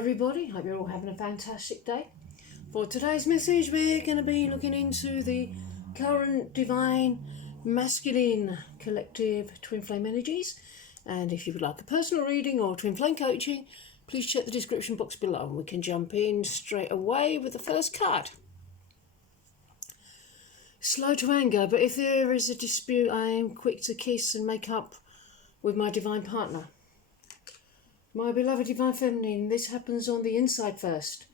everybody, hope you're all having a fantastic day. For today's message we're going to be looking into the current divine masculine collective twin flame energies, and if you would like a personal reading or twin flame coaching, please check the description box below and we can jump in straight away with the first card. Slow to anger, but if there is a dispute I am quick to kiss and make up with my divine partner. My beloved divine feminine, this happens on the inside first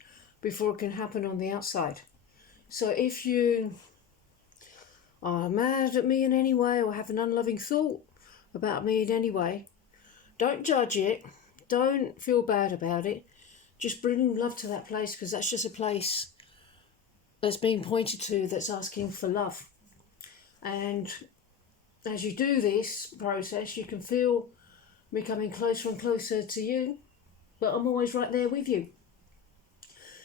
before it can happen on the outside. So if you are mad at me in any way or have an unloving thought about me in any way, don't judge it, don't feel bad about it, just bring love to that place, because that's just a place that's being pointed to that's asking for love. And as you do this process, you can feel me coming closer and closer to you, but I'm always right there with you.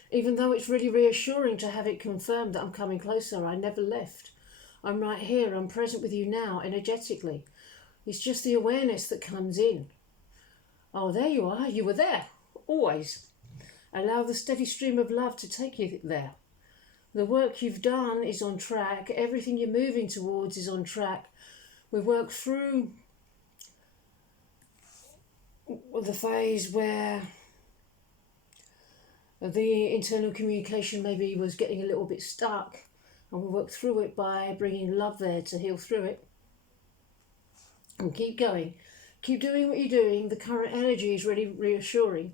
Even though it's really reassuring to have it confirmed that I'm coming closer, I never left. I'm right here, I'm present with you now, energetically. It's just the awareness that comes in. Oh, there you are, you were there, always. Allow the steady stream of love to take you there. The work you've done is on track, everything you're moving towards is on track. We've worked through the phase where the internal communication maybe was getting a little bit stuck, and we worked through it by bringing love there to heal through it. And keep going, keep doing what you're doing. The current energy is really reassuring.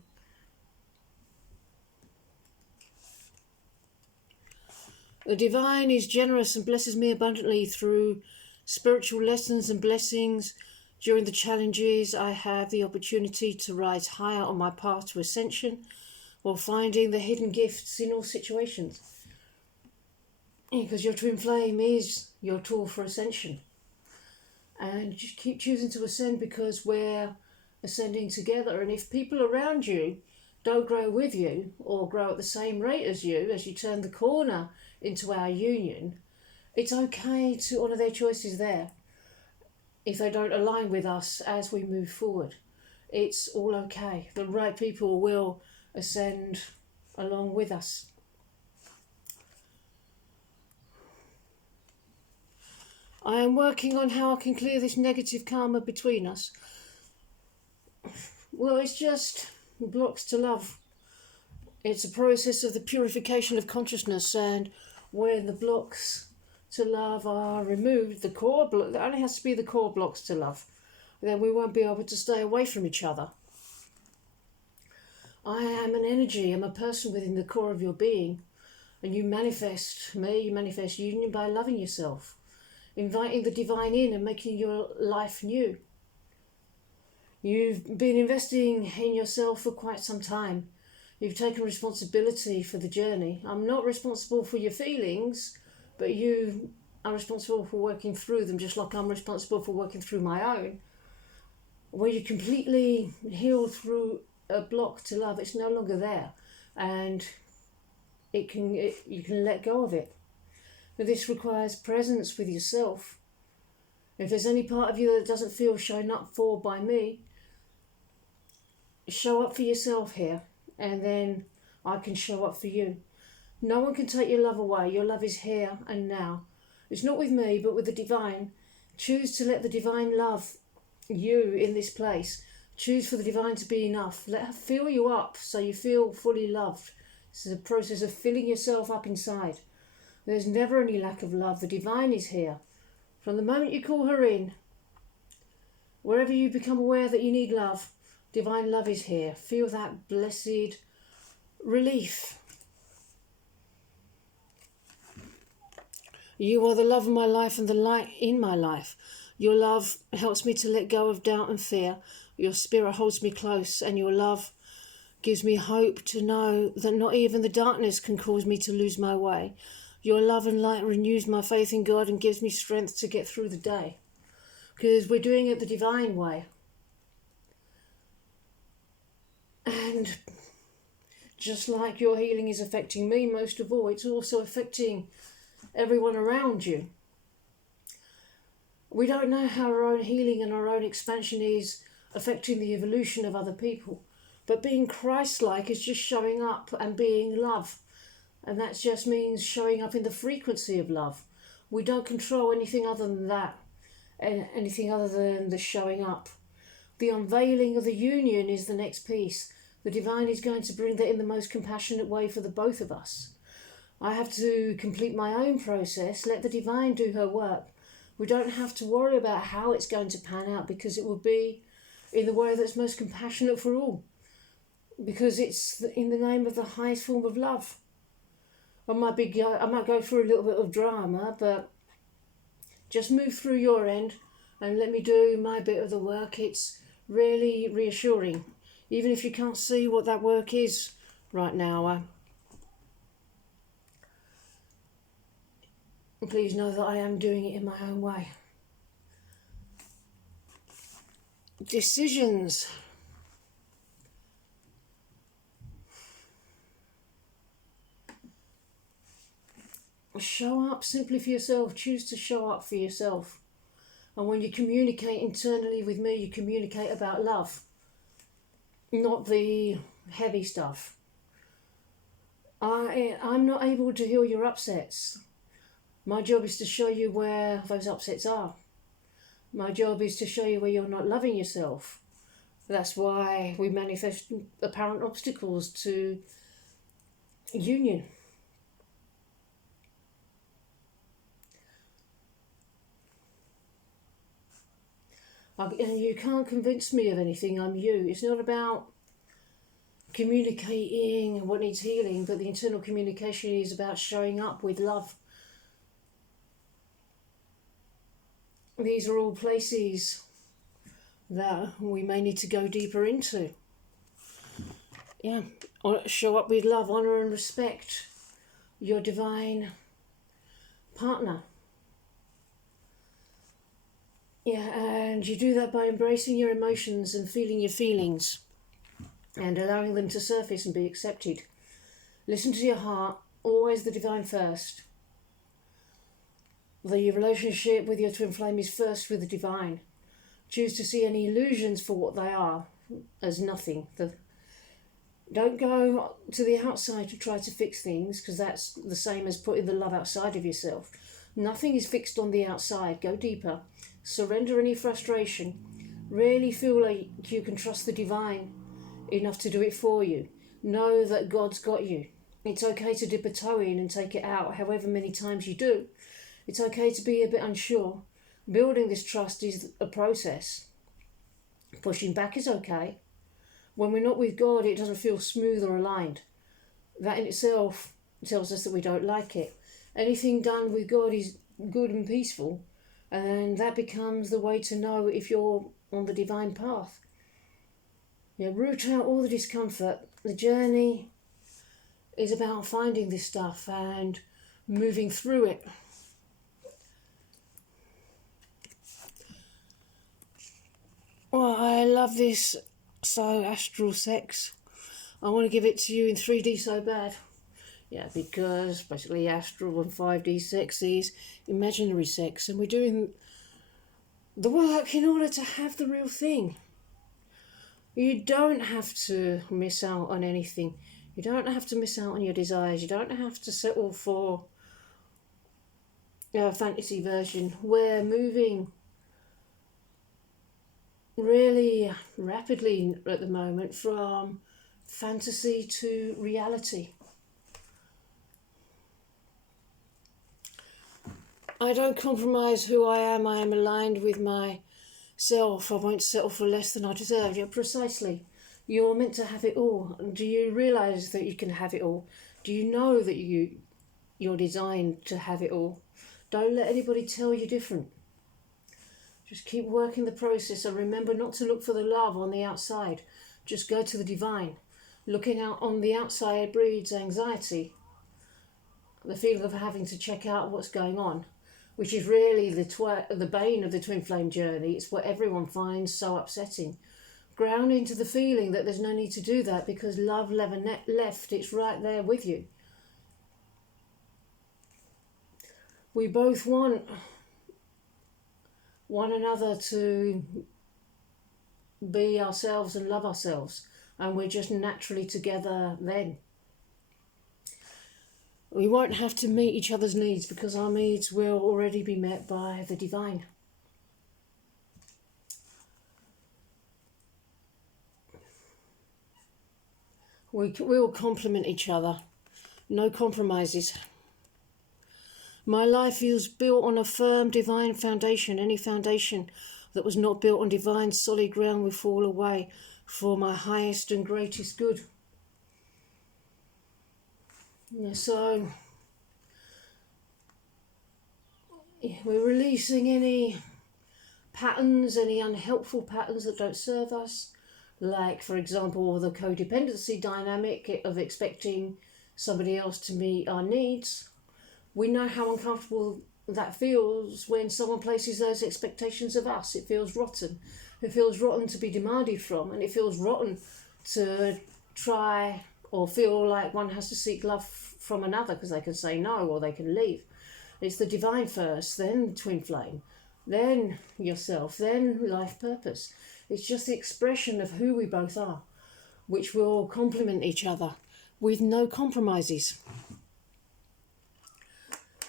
The divine is generous and blesses me abundantly through spiritual lessons and blessings. During the challenges, I have the opportunity to rise higher on my path to ascension while finding the hidden gifts in all situations. Because your twin flame is your tool for ascension. And just keep choosing to ascend, because we're ascending together. And if people around you don't grow with you or grow at the same rate as you turn the corner into our union, it's okay to honour their choices there. If they don't align with us as we move forward, it's all okay. The right people will ascend along with us. I am working on how I can clear this negative karma between us. Well, it's just blocks to love. It's a process of the purification of consciousness, and when the blocks to love are removed, the core block, there only has to be the core blocks to love, then we won't be able to stay away from each other. I am an energy, I'm a person within the core of your being, and you manifest me, you manifest union by loving yourself, inviting the divine in and making your life new. You've been investing in yourself for quite some time. You've taken responsibility for the journey. I'm not responsible for your feelings, but you are responsible for working through them, just like I'm responsible for working through my own. Where you completely heal through a block to love, it's no longer there, and you can let go of it. But this requires presence with yourself. If there's any part of you that doesn't feel shown up for by me, show up for yourself here, and then I can show up for you. No one can take your love away. Your love is here and now. It's not with me, but with the divine. Choose to let the divine love you in this place. Choose for the divine to be enough. Let her fill you up so you feel fully loved. This is a process of filling yourself up inside. There's never any lack of love. The divine is here. From the moment you call her in, wherever you become aware that you need love, divine love is here. Feel that blessed relief. You are the love of my life and the light in my life. Your love helps me to let go of doubt and fear. Your spirit holds me close, and your love gives me hope to know that not even the darkness can cause me to lose my way. Your love and light renews my faith in God and gives me strength to get through the day. Because we're doing it the divine way. And just like your healing is affecting me most of all, it's also affecting everyone around you. We don't know how our own healing and our own expansion is affecting the evolution of other people, But being Christ-like is just showing up and being love. And that just means showing up in the frequency of love. We don't control anything other than that, and anything other than the showing up. The unveiling of the union is the next piece. The divine is going to bring that in the most compassionate way for the both of us. I have to complete my own process, let the divine do her work. We don't have to worry about how it's going to pan out, because it will be in the way that's most compassionate for all. Because it's in the name of the highest form of love. I might go through a little bit of drama, but just move through your end and let me do my bit of the work. It's really reassuring, even if you can't see what that work is right now. Please know that I am doing it in my own way. Decisions. Show up simply for yourself. Choose to show up for yourself. And when you communicate internally with me, you communicate about love, not the heavy stuff. I'm not able to heal your upsets. My job is to show you where those upsets are. My job is to show you where you're not loving yourself. That's why we manifest apparent obstacles to union. And you can't convince me of anything. I'm you. It's not about communicating what needs healing, but the internal communication is about showing up with love. These are all places that we may need to go deeper into. Yeah, show up with love, honour and respect your divine partner. Yeah, and you do that by embracing your emotions and feeling your feelings and allowing them to surface and be accepted. Listen to your heart, always the divine first. The relationship with your twin flame is first with the divine. Choose to see any illusions for what they are, as nothing. Don't go to the outside to try to fix things, because that's the same as putting the love outside of yourself. Nothing is fixed on the outside. Go deeper. Surrender any frustration. Really feel like you can trust the divine enough to do it for you. Know that God's got you. It's okay to dip a toe in and take it out however many times you do. It's okay to be a bit unsure. Building this trust is a process. Pushing back is okay. When we're not with God, it doesn't feel smooth or aligned. That in itself tells us that we don't like it. Anything done with God is good and peaceful, and that becomes the way to know if you're on the divine path. Root out all the discomfort. The journey is about finding this stuff and moving through it. Well, I love this astral sex. I want to give it to you in 3D so bad. Yeah, because basically astral and 5D sex is imaginary sex, and we're doing the work in order to have the real thing. You don't have to miss out on anything. You don't have to miss out on your desires. You don't have to settle for a fantasy version. We're moving really rapidly at the moment from fantasy to reality. I don't compromise who I am aligned with myself. I won't settle for less than I deserve. Yeah, precisely. You're meant to have it all. Do you realise that you can have it all? Do you know that you're designed to have it all? Don't let anybody tell you different. Just keep working the process, and remember not to look for the love on the outside. Just go to the divine. Looking out on the outside breeds anxiety. The feeling of having to check out what's going on, which is really the bane of the twin flame journey. It's what everyone finds so upsetting. Ground into the feeling that there's no need to do that, because love never left. It's right there with you. We both want one another to be ourselves and love ourselves. and we're just naturally together then. We won't have to meet each other's needs because our needs will already be met by the divine. We will complement each other. No compromises. My life is built on a firm divine foundation. Any foundation that was not built on divine solid ground will fall away for my highest and greatest good. So we're releasing any patterns, any unhelpful patterns that don't serve us. Like, for example, the codependency dynamic of expecting somebody else to meet our needs. We know how uncomfortable that feels when someone places those expectations of us. It feels rotten. It feels rotten to be demanded from, and it feels rotten to try or feel like one has to seek love from another because they can say no or they can leave. It's the divine first, then twin flame, then yourself, then life purpose. It's just the expression of who we both are, which will complement each other with no compromises.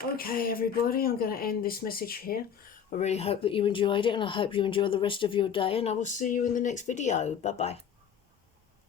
Okay, everybody, I'm going to end this message here. I really hope that you enjoyed it, and I hope you enjoy the rest of your day, and I will see you in the next video. Bye-bye.